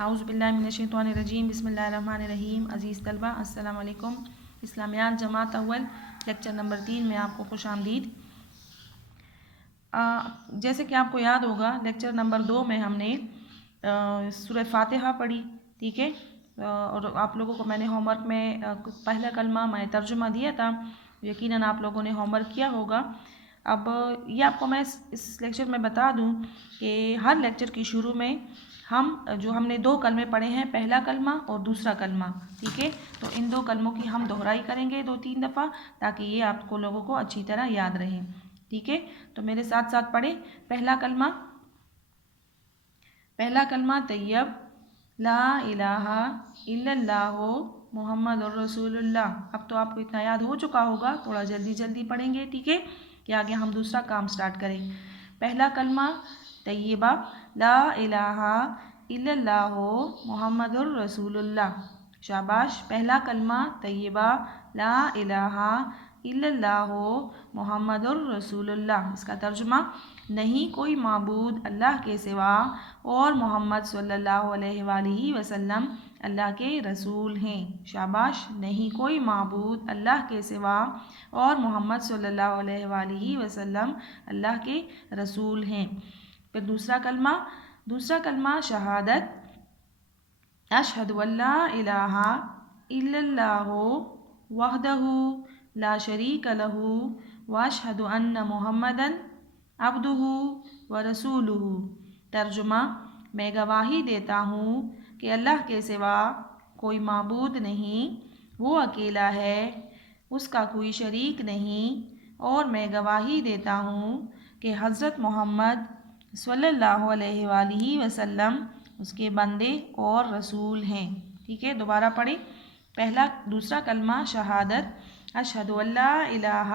اعوذ باللہ من الشیطان الرجیم بسم اللہ الرحمن الرحیم۔ عزیز طلبہ السلام علیکم۔ اسلامیات جماعت اول لیکچر نمبر 3 میں آپ کو خوش آمدید۔ جیسے کہ آپ کو یاد ہوگا لیکچر نمبر 2 میں ہم نے سورہ فاتحہ پڑھی، ٹھیک ہے، اور آپ لوگوں کو میں نے ہوم ورک میں پہلا کلمہ میں ترجمہ دیا تھا، یقیناً آپ لوگوں نے ہوم ورک کیا ہوگا۔ اب یہ آپ کو میں اس لیکچر میں بتا دوں کہ ہر لیکچر کی شروع میں ہم نے 2 کلمے پڑھے ہیں، پہلا کلمہ اور دوسرا کلمہ، ٹھیک ہے، تو ان 2 کلموں کی ہم دہرائی کریں گے 2-3 دفعہ تاکہ یہ آپ کو لوگوں کو اچھی طرح یاد رہے، ٹھیک ہے۔ تو میرے ساتھ ساتھ پڑھیں۔ پہلا کلمہ طیب، لا الہ الا اللہ محمد الرسول اللہ۔ اب تو آپ کو اتنا یاد ہو چکا ہوگا، تھوڑا جلدی پڑھیں گے، ٹھیک ہے، کہ آگے ہم دوسرا کام سٹارٹ کریں۔ پہلا کلمہ طیبہ، لا الہ الا اللہ محمد الرسول اللہ۔ شاباش۔ پہلا کلمہ طیبہ، لا الہ الا اللہ محمد الرسول اللہ۔ اس کا ترجمہ، نہیں کوئی معبود اللہ کے سوا اور محمد صلی اللہ علیہ وآلہ وسلم اللہ کے رسول ہیں۔ شاباش۔ نہیں کوئی معبود اللہ کے سوا اور محمد صلی اللہ علیہ وآلہ وسلم اللہ کے رسول ہیں۔ پھر دوسرا کلمہ شہادت، اشہد ان لا الہ الا اللہ وحدہ لا شریک لہ واشہد ان محمدا عبدہ ورسولہ۔ ترجمہ، میں گواہی دیتا ہوں کہ اللہ کے سوا کوئی معبود نہیں، وہ اکیلا ہے، اس کا کوئی شریک نہیں، اور میں گواہی دیتا ہوں کہ حضرت محمد صلی اللہ علیہ وآلہ وسلم اس کے بندے اور رسول ہیں، ٹھیک ہے۔ دوبارہ پڑھیں۔ دوسرا کلمہ شہادت، اشہد ان لا الہ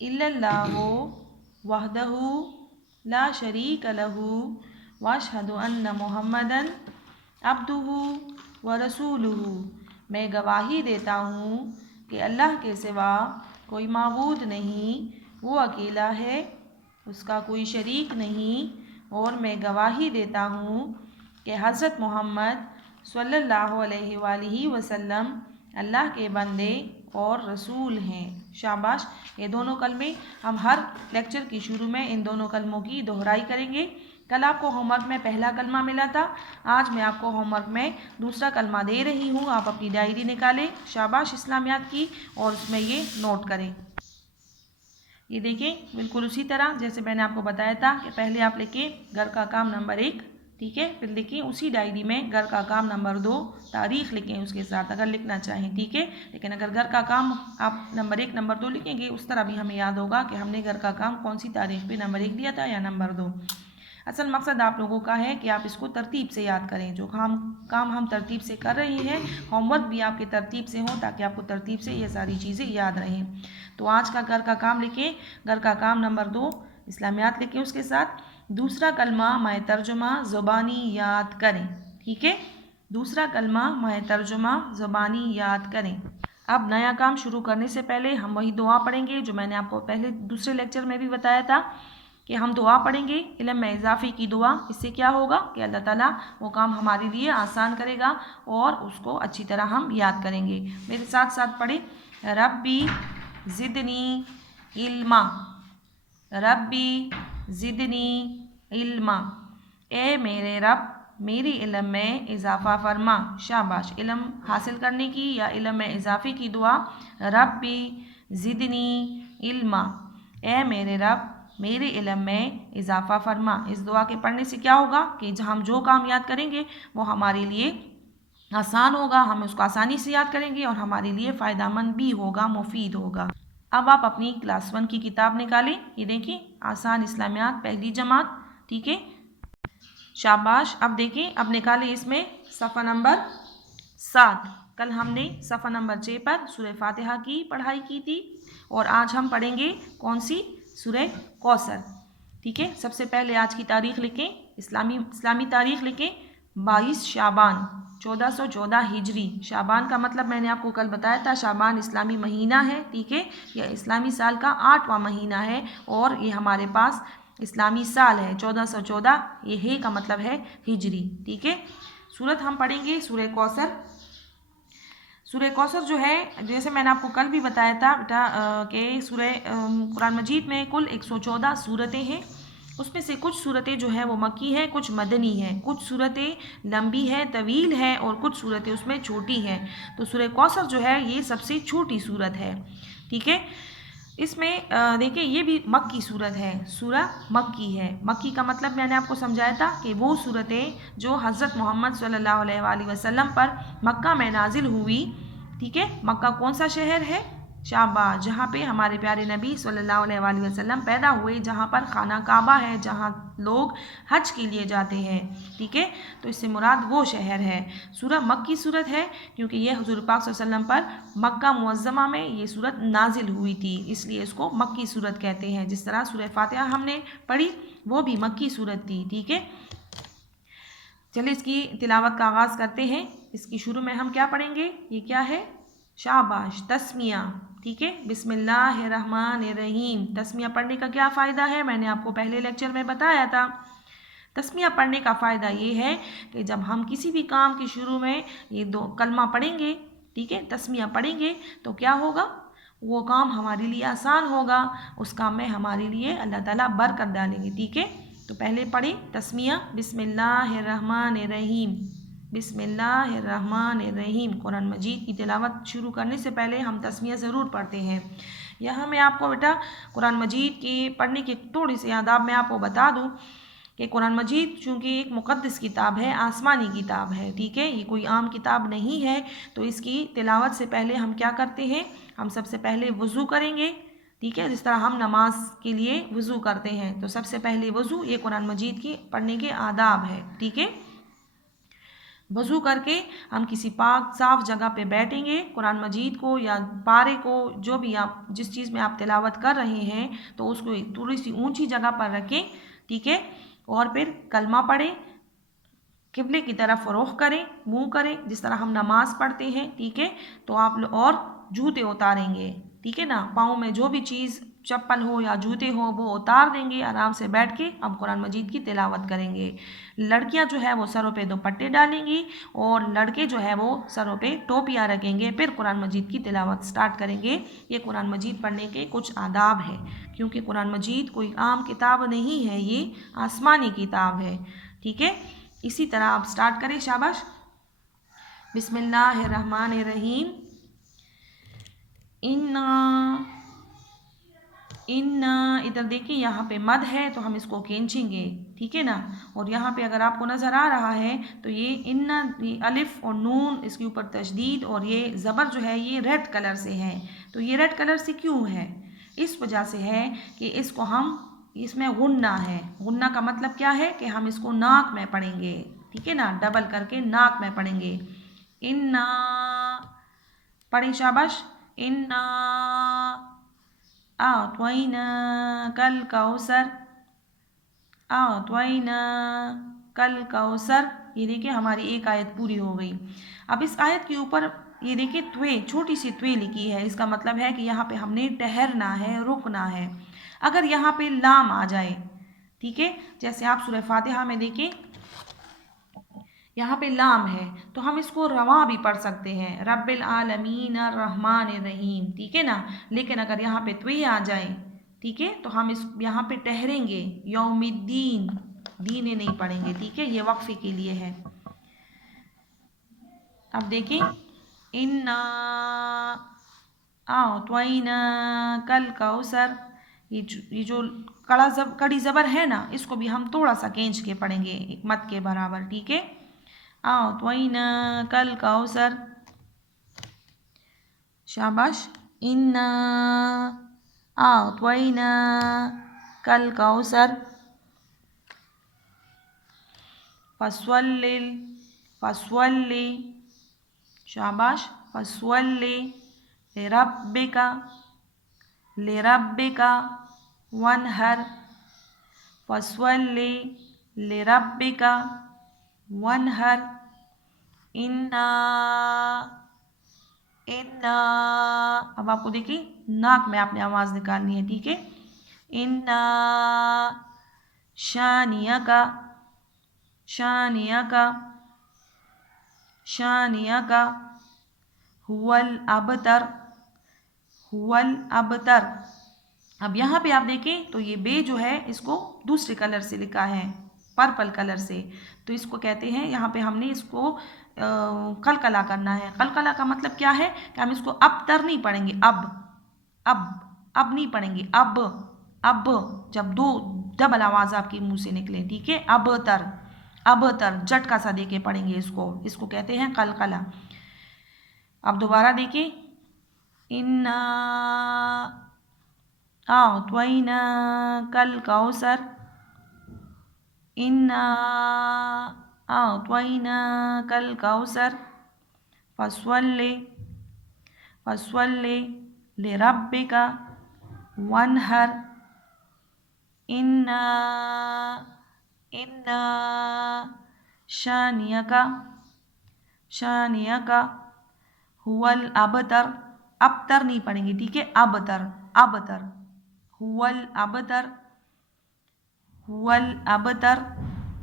الا اللہ وحدہ لا شریک لہ واشہد ان محمدا عبدہ ورسولہ۔ میں گواہی دیتا ہوں کہ اللہ کے سوا کوئی معبود نہیں، وہ اکیلا ہے، اس کا کوئی شریک نہیں، اور میں گواہی دیتا ہوں کہ حضرت محمد صلی اللہ علیہ وآلہ وسلم اللہ کے بندے اور رسول ہیں۔ شاباش۔ یہ دونوں کلمے ہم ہر لیکچر کی شروع میں ان دونوں کلموں کی دہرائی کریں گے۔ کل آپ کو ہوم ورک میں پہلا کلمہ ملا تھا، آج میں آپ کو ہوم ورک میں دوسرا کلمہ دے رہی ہوں، آپ اپنی ڈائری نکالیں شاباش اسلامیات کی، اور اس میں یہ نوٹ کریں۔ یہ دیکھیں بالکل اسی طرح جیسے میں نے آپ کو بتایا تھا کہ پہلے آپ لکھیں گھر کا کام نمبر 1، ٹھیک ہے، پھر لکھیں اسی ڈائری میں گھر کا کام نمبر 2، تاریخ لکھیں اس کے ساتھ اگر لکھنا چاہیں، ٹھیک ہے، لیکن اگر گھر کا کام آپ نمبر 1 نمبر 2 لکھیں گے اس طرح بھی ہمیں یاد ہوگا کہ ہم نے گھر کا کام کون سی تاریخ پہ نمبر 1 دیا تھا یا نمبر 2۔ اصل مقصد آپ لوگوں کا ہے کہ آپ اس کو ترتیب سے یاد کریں، جو کام ہم ترتیب سے کر رہے ہیں، ہوم ورک بھی آپ کے ترتیب سے ہو تاکہ آپ کو ترتیب سے یہ ساری چیزیں یاد رہیں۔ تو آج کا گھر کا کام لکھیں، گھر کا کام نمبر 2 اسلامیات لکھیں اس کے ساتھ۔ دوسرا کلمہ مع ترجمہ زبانی یاد کریں، ٹھیک ہے، دوسرا کلمہ مع ترجمہ زبانی یاد کریں۔ اب نیا کام شروع کرنے سے پہلے ہم وہی دعا پڑھیں گے جو میں نے آپ کو پہلے دوسرے لیکچر میں بھی بتایا تھا کہ ہم دعا پڑھیں گے، علم میں اضافے کی دعا۔ اس سے کیا ہوگا کہ اللہ تعالیٰ وہ کام ہمارے لیے آسان کرے گا اور اس کو اچھی طرح ہم یاد کریں گے۔ میرے ساتھ ساتھ پڑھیں، ربی زدنی علما، ربی زدنی علما، اے میرے رب میری علم میں اضافہ فرما۔ شاباش۔ علم حاصل کرنے کی یا علم میں اضافے کی دعا، ربی زدنی علما، اے میرے رب میرے علم میں اضافہ فرما۔ اس دعا کے پڑھنے سے کیا ہوگا کہ ہم جو کام یاد کریں گے وہ ہمارے لیے آسان ہوگا، ہم اس کو آسانی سے یاد کریں گے اور ہمارے لیے فائدہ مند بھی ہوگا، مفید ہوگا۔ اب آپ اپنی کلاس 1 کی کتاب نکالیں، یہ دیکھیں آسان اسلامیات پہلی جماعت، ٹھیک ہے، شاباش۔ اب دیکھیں، اب نکالیں اس میں صفحہ نمبر 7۔ کل ہم نے صفحہ نمبر 6 پر سورہ فاتحہ کی پڑھائی کی تھی اور آج ہم پڑھیں گے کون سی؟ سورہ کوثر، ٹھیک ہے۔ سب سے پہلے آج کی تاریخ لکھیں، اسلامی تاریخ لکھیں، 22 شعبان 1414 ہجری۔ شعبان کا مطلب میں نے آپ کو کل بتایا تھا، شعبان اسلامی مہینہ ہے، ٹھیک ہے، یہ اسلامی سال کا 8واں مہینہ ہے اور یہ ہمارے پاس اسلامی سال ہے 1414، یہ ہے کا مطلب ہے ہجری، ٹھیک ہے۔ सूरत हम पढ़ेंगे सूरह कौसर। सूरह कौसर जो है, जैसे मैंने आपको कल भी बताया था बेटा कि सूरह कुरान मजीद में कुल 114 सूरतें हैं। उसमें से कुछ सूरतें जो है वो मक्की है, कुछ मदनी है, कुछ सूरतें लंबी है, तवील है, और कुछ सूरतें उसमें छोटी हैं। तो सूरह कौसर जो है ये सबसे छोटी सूरत है, ठीक है। इसमें देखिए ये भी मक्की सूरत है, सूरह मक्की है। मक्की का मतलब मैंने आपको समझाया था कि वो सूरतें जो हज़रत मोहम्मद सल्लल्लाहु अलैहि वसल्लम पर मक्का में नाजिल हुई, ठीक है। मक्का कौन सा शहर है? शाबाश, जहाँ पे हमारे प्यारे नबी सल्लल्लाहु अलैहि वसल्लम पैदा हुए, जहाँ पर खाना काबा है, जहाँ लोग हज के लिए जाते हैं, ठीक है। तो इससे मुराद वो शहर है। सूरह मक्की सूरत है क्योंकि ये हुजूर पाक सल्लल्लाहु अलैहि वसल्लम पर मक्का मुअज़्ज़मा में ये सूरत नाजिल हुई थी, इसलिए इसको मक्की सूरत कहते हैं। जिस तरह सूरह फातिहा हमने पढ़ी वो भी मक्की सूरत थी, ठीक है। चलिए इसकी तिलावत का आगाज़ करते हैं। इसकी शुरू में हम क्या पढ़ेंगे? ये क्या है? शाबाश, तस्मिया, ठीक है। बिस्मिल्लाहिर्रहमानिर्रहीम। तस्मिया पढ़ने का क्या फ़ायदा है? मैंने आपको पहले लेक्चर में बताया था। तस्मिया पढ़ने का फ़ायदा ये है कि जब हम किसी भी काम के शुरू में ये दो कलमा पढ़ेंगे, ठीक है, तस्मिया पढ़ेंगे, तो क्या होगा? वो काम हमारे लिए आसान होगा, उस काम में हमारे लिए अल्लाह ताला बरकत डालेंगे, ठीक है। तो पहले पढ़ें तस्मिया, बिस्मिल्लाहिर्रहमानिर्रहीम, बिस्मिल्लाहिर्रहमानिर्रहीम। कुरान मजीद की तिलावत शुरू करने से पहले हम तस्मिया ज़रूर पढ़ते हैं। यहाँ मैं आपको बेटा कुरान मजीद की पढ़ने की थोड़ी सी आदाब मैं आपको बता दूँ कि कुरान मजीद चूँकि एक मुक़द्दस किताब है, आसमानी किताब है, ठीक है, ये कोई आम किताब नहीं है। तो इसकी तिलावत से पहले हम क्या करते हैं? हम सबसे पहले वज़ू करेंगे, ठीक है, जिस तरह हम नमाज के लिए वज़ू करते हैं। तो सबसे पहले वज़ू, ये कुरान मजीद की पढ़ने के आदाब है, ठीक है। वज़ू करके हम किसी पाक साफ़ जगह पे बैठेंगे, कुरान मजीद को या पारे को, जो भी आप जिस चीज़ में आप तिलावत कर रहे हैं, तो उसको थोड़ी सी ऊंची जगह पर रखें, ठीक है। और फिर कलमा पढ़ें, किबले की तरफ रुख करें, मुँह करें, जिस तरह हम नमाज पढ़ते हैं, ठीक है। तो आप और जूते उतारेंगे, ठीक है ना। पाँव में जो भी चीज़ चप्पल हो या जूते हो वो उतार देंगे, आराम से बैठ के अब कुरान मजीद की तिलावत करेंगे। लड़कियां जो है वो सरों पे दुपट्टे डालेंगी और लड़के जो है वो सरों पे टोपियाँ रखेंगे, फिर कुरान मजीद की तिलावत स्टार्ट करेंगे। ये कुरान मजीद पढ़ने के कुछ आदाब हैं, क्योंकि कुरान मजीद कोई आम किताब नहीं है, ये आसमानी किताब है, ठीक है। इसी तरह आप स्टार्ट करें, शाबाश। बिस्मिल्लाहिर्रहमानिर्रहीम। इन्ना, इन्ना, इधर देखिए यहाँ पे मद है तो हम इसको खींचेंगे, ठीक है ना। और यहाँ पे अगर आपको नज़र आ रहा है तो ये इन्ना, ये अलिफ और नून, इसके ऊपर तशदीद, और ये ज़बर जो है ये रेड कलर से है। तो ये रेड कलर से क्यों है? इस वजह से है कि इसको हम, इसमें गुन्ना है। गुन्ना का मतलब क्या है कि हम इसको नाक में पढ़ेंगे, ठीक है ना, डबल करके नाक में पढ़ेंगे। इन्ना पढ़ें, शाबाश। इन्ना आतवैना कल कौसर, आतवैना कल कौसर। ये देखिए हमारी एक आयत पूरी हो गई। अब इस आयत के ऊपर ये देखिए त्वे, छोटी सी त्वे लिखी है, इसका मतलब है कि यहाँ पे हमने ठहरना है, रुकना है। अगर यहाँ पे लाम आ जाए, ठीक है, जैसे आप सूरह फातिहा में देखें यहाँ पे लाम है, तो हम इसको रवा भी पढ़ सकते हैं, रब्बिल आलमीन अर्रहमानिर रहीम, ठीक है ना। लेकिन अगर यहाँ पे त्वे आ जाए, ठीक है, तो हम इस यहाँ पे ठहरेंगे, यौमिद्दीन, दीने नहीं पढ़ेंगे, ठीक है, ये वक्फे के लिए है। अब देखें, इन्ना आतवैना कल कौसर, ये जो कड़ी ज़बर है ना, इसको भी हम थोड़ा सा खींच के पढ़ेंगे, एक मत के बराबर, ठीक है। आतवैना कल कौसर, शाबाश। इन्ना आतवैना कल कौसर, फस्वल्लिल, फस्वल्ली, शाबाश, फस्वल्ली लिरब्बिका, लिरब्बिका वनहर, फस्वल्ली लिरब्बिका वनहर। इन्ना, इन्ना, अब आपको देखिए नाक में आपने आवाज़ निकालनी है, ठीक है। इन्ना शानिया का, शानिया का, शानियका हुवल अबतर, हुवल अबतर। अब यहाँ पे आप देखें तो ये बे जो है इसको दूसरे कलर से लिखा है, पर्पल कलर से, तो इसको कहते हैं, यहाँ पे हमने इसको कलकला करना है। कलकला का मतलब क्या है कि हम इसको अबतर नहीं पढ़ेंगे, अब नहीं पढ़ेंगे, अब जब दो डबल आवाज़ आपके मुंह से निकले, ठीक है। अबतर झटका सा देके पढ़ेंगे इसको कहते हैं कलकला। अब दोबारा देखिए, इन्ना आतवैना कल कौसर, इन्ना आतवैना कल कौसर, फस्वल्ले लिरब्बिका वनहर, इन्ना शानियका हुवल अबतर। अबतर नहीं पढ़ेंगे, ठीक है, अबतर हुवल अबतर।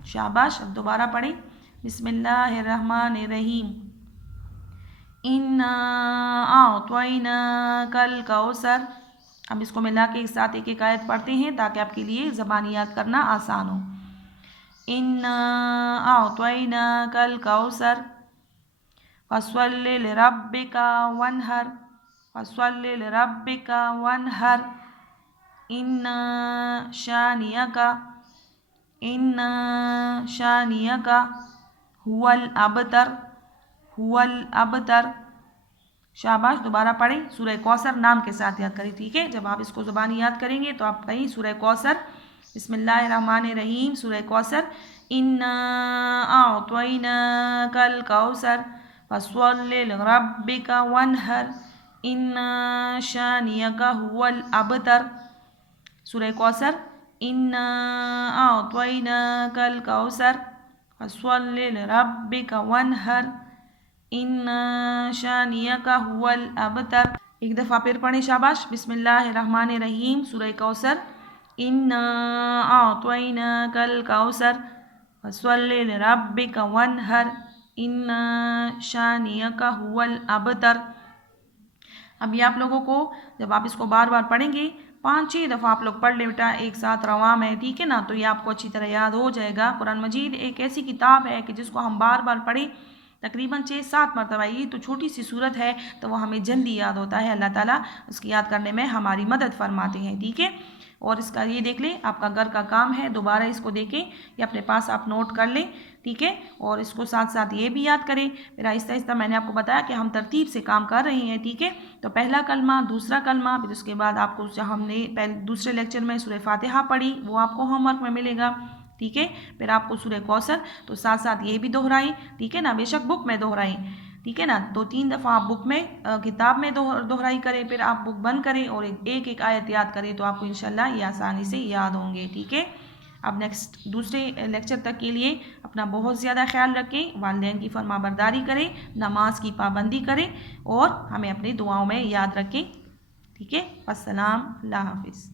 शाबाश। अब दोबारा पढ़ें, बिस्मिल्लाहिर्रहमानिर्रहीम, इन्ना आतवैना कल कौसर। अब इसको मिला के एक साथ एक एक आयत पढ़ते हैं ताकि आपके लिए ज़बानी याद करना आसान हो। इन्ना आतवैना कल कौसर, फस्वल्लि लिरब्बिका वनहर, फस्वल्लि लिरब्बिका वनहर, इन्ना शानियका हुवल अबतर। शाबाश। दोबारा पढ़ें। सूरह कौसर नाम के साथ याद करें, ठीक है। जब आप इसको ज़बानी याद करेंगे तो आप कहीं सूरह कौसर, बिस्मिल्लाहिर्रहमानिर्रहीम, सूरह कौसर, इन्ना आतवैना कल कौसर, फस्वल्लि लिरब्बिका वनहर, इन्ना शानियका हुवल अबतर। सूरह कौसर, इन्ना आतवैना कल कौसर, फस्वल्लि लिरब्बिका वनहर, इन्ना शानियका हुवल अबतर। एक दफ़ा फिर पढ़ें। शाबाश। बिस्मिल्लाहिर्रहमानिर्रहीम, सूरह कौसर, इन्ना आतवैना कल कौसर, फस्वल्लि लिरब्बिका वनहर, इन्ना शानियका हुवल अबतर। अभी आप लोगों को जब आप इसको बार बार पढ़ेंगे, 5-6 दफ़ा आप लोग पढ़ ले बेटा एक साथ रवा में, ठीक है ना, तो ये आपको अच्छी तरह याद हो जाएगा। कुरान मजीद एक ऐसी किताब है कि जिसको हम बार बार पढ़ें तकरीबन 6-7 मरतबा, ये तो छोटी सी सूरत है तो वो हमें जल्दी याद होता है। अल्लाह ताला उसकी याद करने में हमारी मदद फरमाते हैं, ठीक है। और इसका ये देख लें, आपका घर का काम है, दोबारा इसको देखें या अपने पास आप नोट कर लें, ठीक है। और इसको साथ साथ ये भी याद करें। फिर आहिस्ता आहिस्ता मैंने आपको बताया कि हम तरतीब से काम कर रहे हैं, ठीक है। तो पहला कलमा, दूसरा कलमा, फिर उसके बाद आपको जो हमने दूसरे लेक्चर में सूरह फातिहा पढ़ी वो आपको होमवर्क में मिलेगा, ठीक है। फिर आपको सूरह कौसर, तो साथ साथ ये भी दोहराएं, ठीक है ना, बेशक बुक में दोहराएं, ठीक है ना। 2-3 दफ़ा आप बुक में किताब में दोहराई करें, फिर आप बुक बंद करें और एक एक आयत याद करें, तो आपको इंशाल्लाह ये आसानी से याद होंगे, ठीक है। अब नेक्स्ट दूसरे लेक्चर तक के लिए अपना बहुत ज़्यादा ख्याल रखें, वालिदैन की फरमाबरदारी करें, नमाज की पाबंदी करें और हमें अपनी दुआओं में याद रखें, ठीक है। अस्सलाम, अल्लाह हाफिज़।